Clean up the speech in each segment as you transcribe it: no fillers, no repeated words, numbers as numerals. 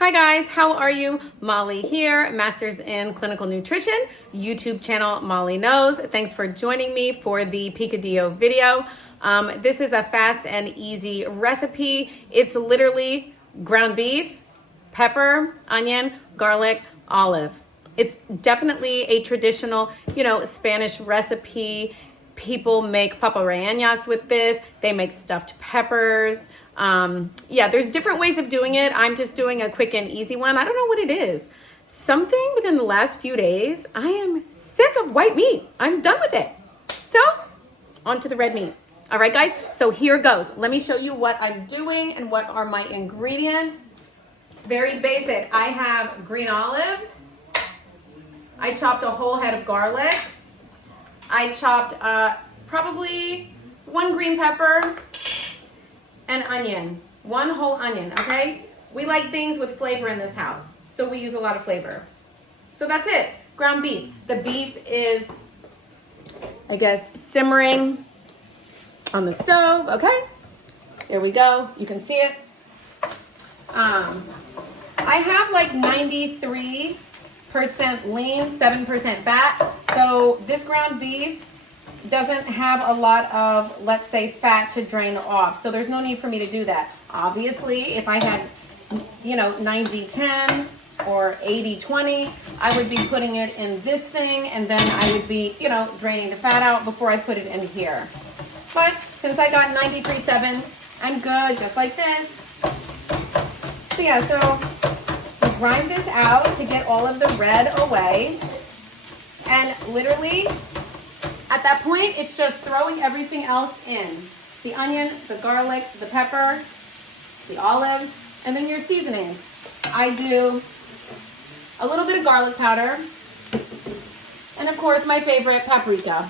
Hi guys, how are you? Molly here, Masters in Clinical Nutrition, YouTube channel Molly Knows. Thanks for joining me for the Picadillo video. This is a fast and easy recipe. It's literally ground beef, pepper, onion, garlic, olive. It's definitely a traditional, Spanish recipe. People make papareñas with this. They make stuffed peppers. There's different ways of doing it. I'm just doing a quick and easy one. I don't know what it is. Something within the last few days, I am sick of white meat. I'm done with it. So, on to the red meat. All right, guys, so here goes. Let me show you what I'm doing and what are my ingredients. Very basic. I have green olives. I chopped a whole head of garlic. I chopped probably one green pepper, an onion, one whole onion, okay? We like things with flavor in this house, so we use a lot of flavor. So that's it, ground beef. The beef is, I guess, simmering on the stove, okay? There we go, you can see it. I have like 93% lean, 7% fat, so this ground beef doesn't have a lot of, let's say, fat to drain off. So there's no need for me to do that. Obviously, if I had, 90-10 or 80-20, I would be putting it in this thing and then I would be, draining the fat out before I put it in here. But since I got 93-7, I'm good, just like this. So yeah, so we grind this out to get all of the red away. And literally, at that point, it's just throwing everything else in. The onion, the garlic, the pepper, the olives, and then your seasonings. I do a little bit of garlic powder, and of course, my favorite, paprika.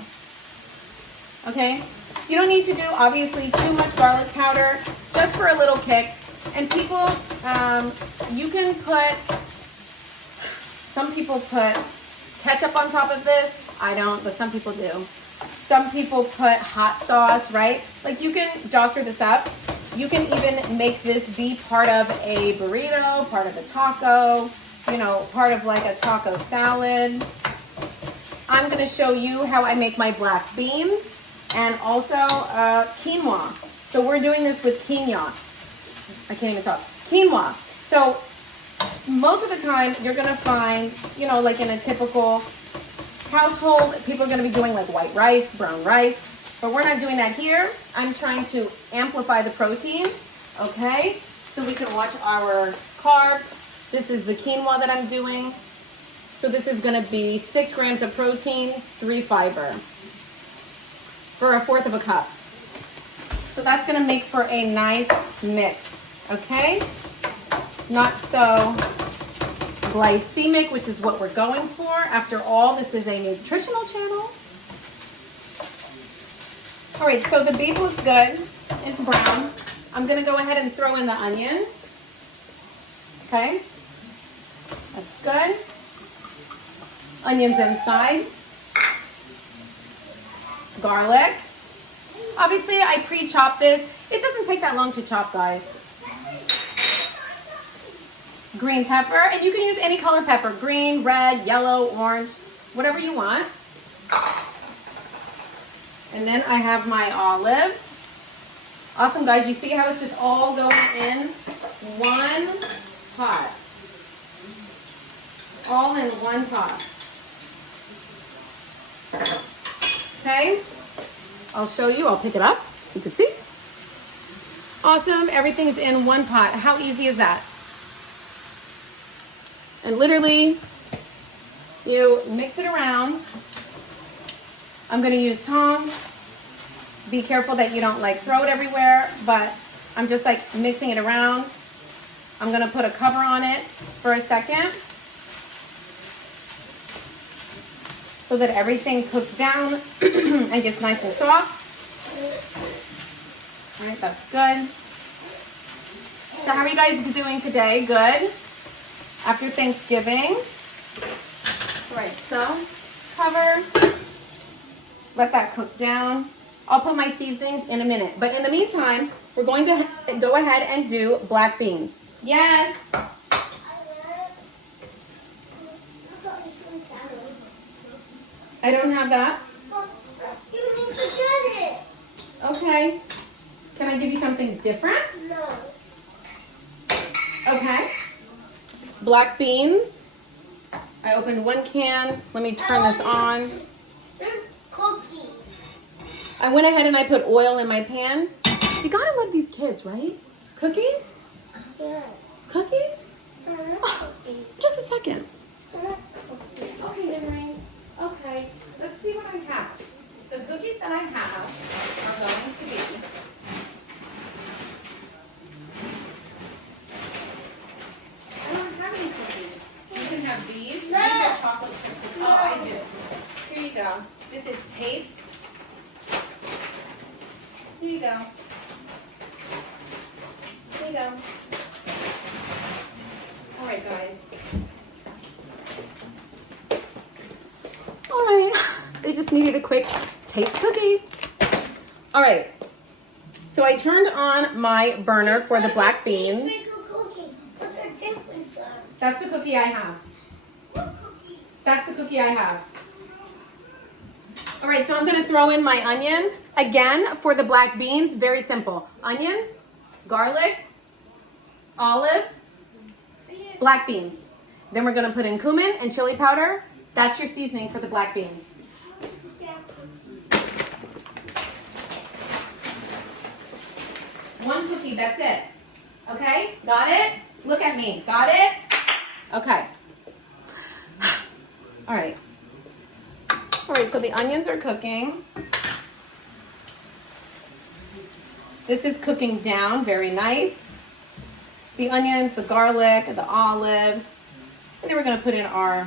Okay? You don't need to do, obviously, too much garlic powder, just for a little kick. And people, you can put, some people put ketchup on top of this. I don't, but some people do. Some people put hot sauce, right? Like, you can doctor this up. You can even make this be part of a burrito, part of a taco, part of like a taco salad. I'm gonna show you how I make my black beans and also quinoa. So we're doing this with quinoa. I can't even talk. Quinoa. So most of the time you're gonna find, like in a typical household, people are going to be doing like white rice, brown rice, but we're not doing that here. I'm trying to amplify the protein, okay? So we can watch our carbs. This is the quinoa that I'm doing. So this is going to be 6 grams of protein, 3 fiber for 1/4 of a cup. So that's going to make for a nice mix, okay? Not so glycemic, which is what we're going for. After all, this is a nutritional channel. All right, so the beef looks good. It's brown. I'm gonna go ahead and throw in the onion. Okay, that's good. Onions inside. Garlic. Obviously, I pre-chopped this. It doesn't take that long to chop, guys. Green pepper, and you can use any color pepper, green, red, yellow, orange, whatever you want. And then I have my olives. Awesome, guys, you see how it's just all going in one pot. All in one pot. Okay, I'll show you, I'll pick it up so you can see. Awesome, everything's in one pot. How easy is that? And literally, you mix it around. I'm gonna use tongs. Be careful that you don't throw it everywhere, but I'm just mixing it around. I'm gonna put a cover on it for a second so that everything cooks down and gets nice and soft. All right, that's good. So how are you guys doing today? Good. After Thanksgiving. All right, so cover, let that cook down. I'll put my seasonings in a minute, but in the meantime, we're going to go ahead and do black beans. Yes. I don't have that. You need to get it. Okay. Can I give you something different? No. Okay. Black beans. I opened one can. Let me turn this on. Cookies. I went ahead and I put oil in my pan. You gotta love these kids, right? Cookies? Yeah. Cookies? Cookies. Just a second. Cookies. Okay, Henry. Okay. Let's see what I have. The cookies that I have are going to be I don't have any cookies. You can have these. These are chocolate chip cookies. Oh, I do. Here you go. This is Tate's. Here you go. Here you go. All right, guys. All right. They just needed a quick Tate's cookie. All right. So I turned on my burner for the black beans. What's the difference? That's the cookie I have. That's the cookie I have. All right, so I'm gonna throw in my onion. Again, for the black beans, very simple. Onions, garlic, olives, black beans. Then we're gonna put in cumin and chili powder. That's your seasoning for the black beans. One cookie, that's it. Okay, got it? Look at me, got it? Okay. All right. All right, so the onions are cooking. This is cooking down, very nice. The onions, the garlic, the olives. And then we're gonna put in our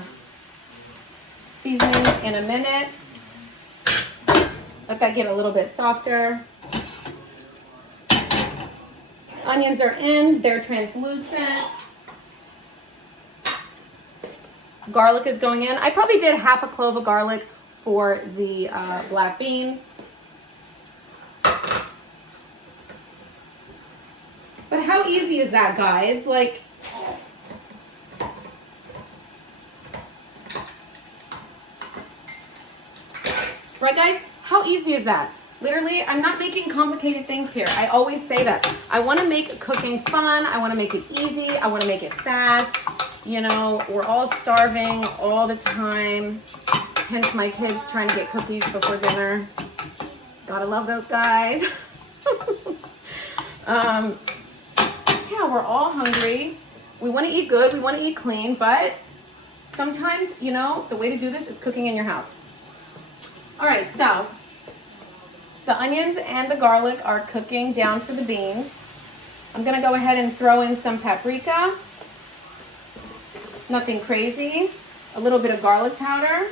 seasonings in a minute. Let that get a little bit softer. Onions are in, they're translucent. Garlic is going in. I probably did half a clove of garlic for the black beans. But how easy is that, guys? Like, right, guys? How easy is that? Literally, I'm not making complicated things here. I always say that. I want to make cooking fun. I want to make it easy. I want to make it fast. You know, we're all starving all the time. Hence my kids trying to get cookies before dinner. Gotta love those guys. Yeah, we're all hungry. We want to eat good. We want to eat clean. But sometimes, you know, the way to do this is cooking in your house. All right, so the onions and the garlic are cooking down for the beans. I'm gonna go ahead and throw in some paprika. Nothing crazy. A little bit of garlic powder.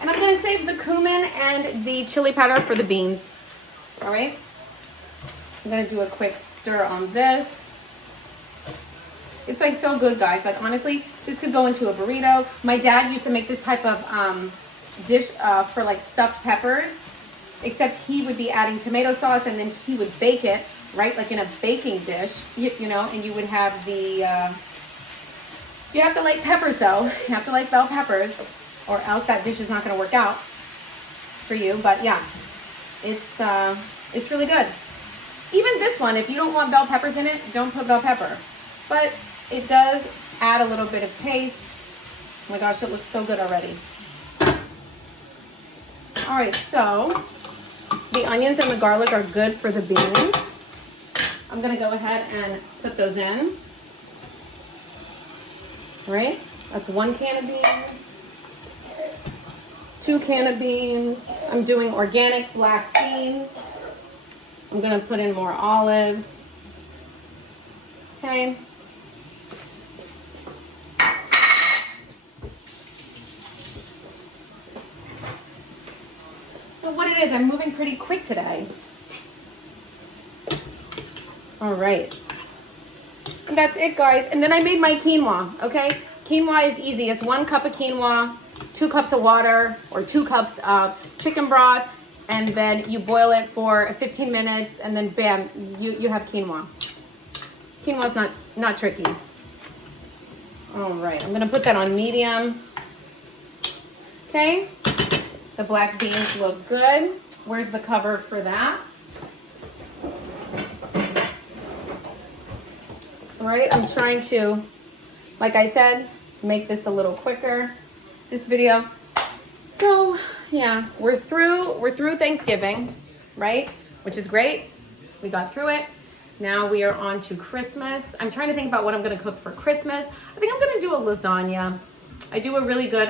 And I'm gonna save the cumin and the chili powder for the beans. All right? I'm gonna do a quick stir on this. It's like so good, guys. Like honestly, this could go into a burrito. My dad used to make this type of dish for like stuffed peppers. Except he would be adding tomato sauce and then he would bake it, right? Like in a baking dish, you know, and you would have the, you have to like peppers though. You have to like bell peppers or else that dish is not going to work out for you. But yeah, it's really good. Even this one, if you don't want bell peppers in it, don't put bell pepper. But it does add a little bit of taste. Oh my gosh, it looks so good already. All right, so the onions and the garlic are good for the beans. I'm gonna go ahead and put those in. All right, that's 1 can of beans, 2 can of beans. I'm doing organic black beans. I'm gonna put in more olives. Okay. What it is, I'm moving pretty quick today. All right. And that's it, guys. And then I made my quinoa, okay? Quinoa is easy. It's 1 cup of quinoa, 2 cups of water, or 2 cups of chicken broth, and then you boil it for 15 minutes, and then bam, you have quinoa. Quinoa is not tricky. All right, I'm gonna put that on medium. Okay, the black beans look good. Where's the cover for that? All right, I'm trying to, like I said, make this a little quicker, this video. So yeah, we're through Thanksgiving, right? Which is great. We got through it. Now we are on to Christmas. I'm trying to think about what I'm gonna cook for Christmas. I think I'm gonna do a lasagna. I do a really good,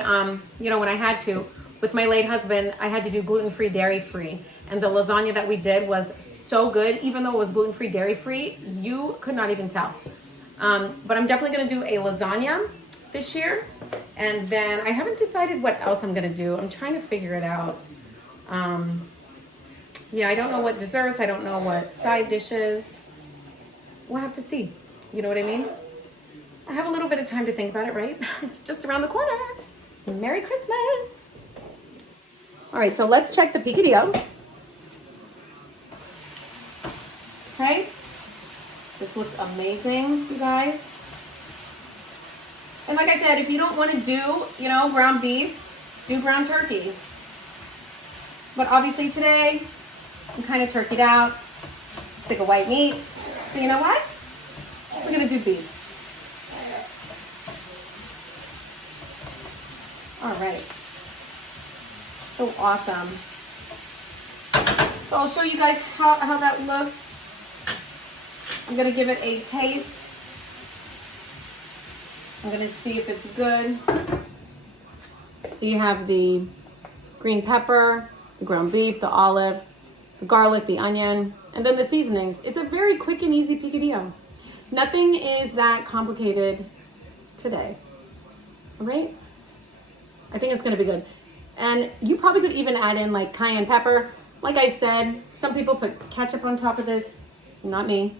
you know, when I had to, with my late husband, I had to do gluten-free, dairy-free. And the lasagna that we did was so good, even though it was gluten-free, dairy-free, you could not even tell. But I'm definitely gonna do a lasagna this year. And then I haven't decided what else I'm gonna do. I'm trying to figure it out. Yeah, I don't know what desserts, I don't know what side dishes. We'll have to see. You know what I mean? I have a little bit of time to think about it, right? It's just around the corner. Merry Christmas. All right, so let's check the picadillo. Okay. This looks amazing, you guys. And like I said, if you don't want to do, you know, ground beef, do ground turkey. But obviously today, I'm kind of turkeyed out, sick of white meat. So you know what? We're gonna do beef. All right. So awesome. So I'll show you guys how that looks. I'm gonna give it a taste. I'm gonna see if it's good. So you have the green pepper, the ground beef, the olive, the garlic, the onion, and then the seasonings. It's a very quick and easy picadillo. Nothing is that complicated today. All right? I think it's gonna be good. And you probably could even add in like cayenne pepper. Like I said, some people put ketchup on top of this. Not me.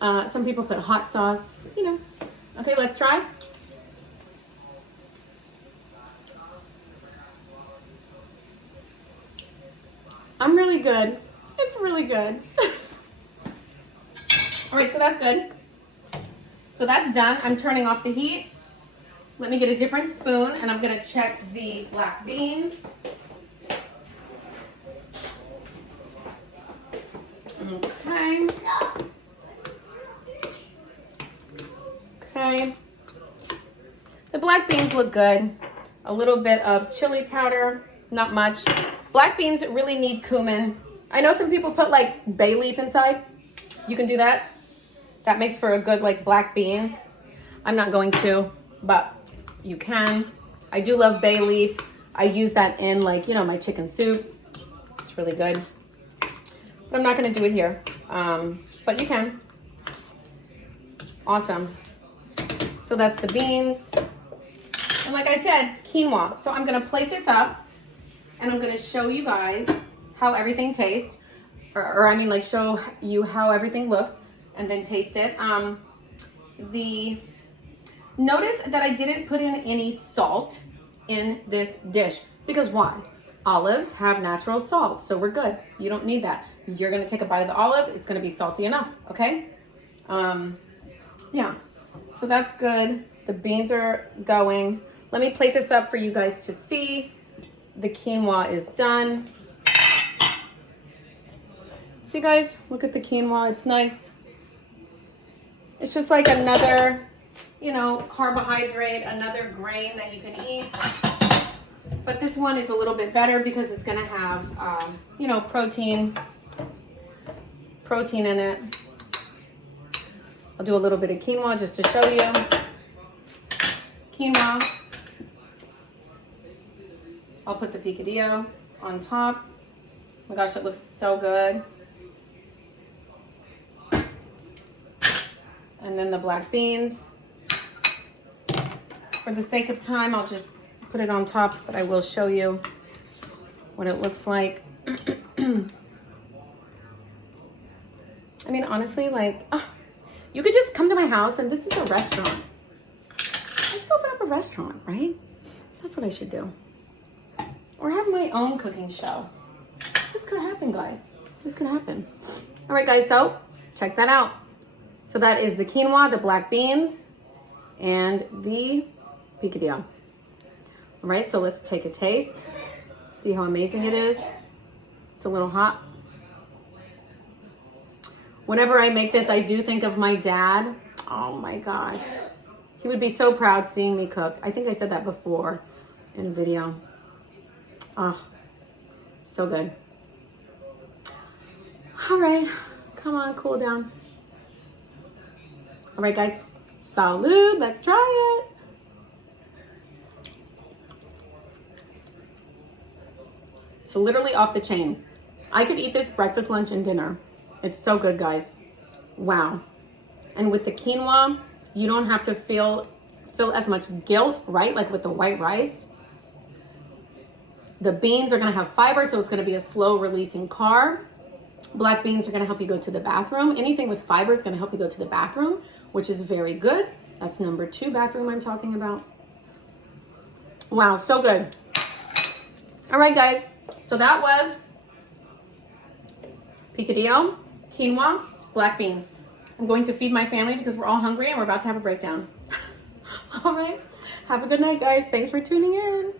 Some people put hot sauce, you know. Okay, let's try. I'm really good. It's really good. All right, so that's good. So that's done. I'm turning off the heat. Let me get a different spoon and I'm gonna check the black beans. Okay. Okay. The black beans look good. A little bit of chili powder, not much. Black beans really need cumin. I know some people put like bay leaf inside. You can do that. That makes for a good like black bean. I'm not going to, but you can. I do love bay leaf. I use that in like, you know, my chicken soup. It's really good. But I'm not gonna do it here. But you can. Awesome. So that's the beans. And like I said, quinoa. So I'm gonna plate this up and I'm gonna show you guys how everything tastes. Or I mean like show you how everything looks and then taste it. Notice that I didn't put in any salt in this dish. Because why? Olives have natural salt, so we're good. You don't need that. You're gonna take a bite of the olive, it's gonna be salty enough, okay? Yeah, so that's good. The beans are going. Let me plate this up for you guys to see. The quinoa is done. See guys, look at the quinoa, it's nice. It's just like another, you know, carbohydrate, another grain that you can eat. But this one is a little bit better because it's gonna have, you know, protein in it. I'll do a little bit of quinoa just to show you. Quinoa. I'll put the picadillo on top. Oh my gosh, it looks so good. And then the black beans. For the sake of time, I'll just put it on top, but I will show you what it looks like. I mean, honestly, like, you could just come to my house and this is a restaurant. I should open up a restaurant, right? That's what I should do. Or have my own cooking show. This could happen, guys. This could happen. All right, guys, so check that out. So that is the quinoa, the black beans, and the picadillo. All right, so let's take a taste. See how amazing it is. It's a little hot. Whenever I make this, I do think of my dad. Oh my gosh. He would be so proud seeing me cook. I think I said that before in a video. Oh, so good. All right, come on, cool down. All right, guys, salud, let's try it. It's literally off the chain. I could eat this breakfast, lunch, and dinner. It's so good, guys. Wow. And with the quinoa, you don't have to feel as much guilt, right? Like with the white rice. The beans are gonna have fiber, so it's gonna be a slow releasing carb. Black beans are gonna help you go to the bathroom. Anything with fiber is gonna help you go to the bathroom, which is very good. That's number 2 bathroom I'm talking about. Wow, so good. All right, guys. So that was picadillo, quinoa, black beans. I'm going to feed my family because we're all hungry and we're about to have a breakdown. All right. Have a good night, guys. Thanks for tuning in.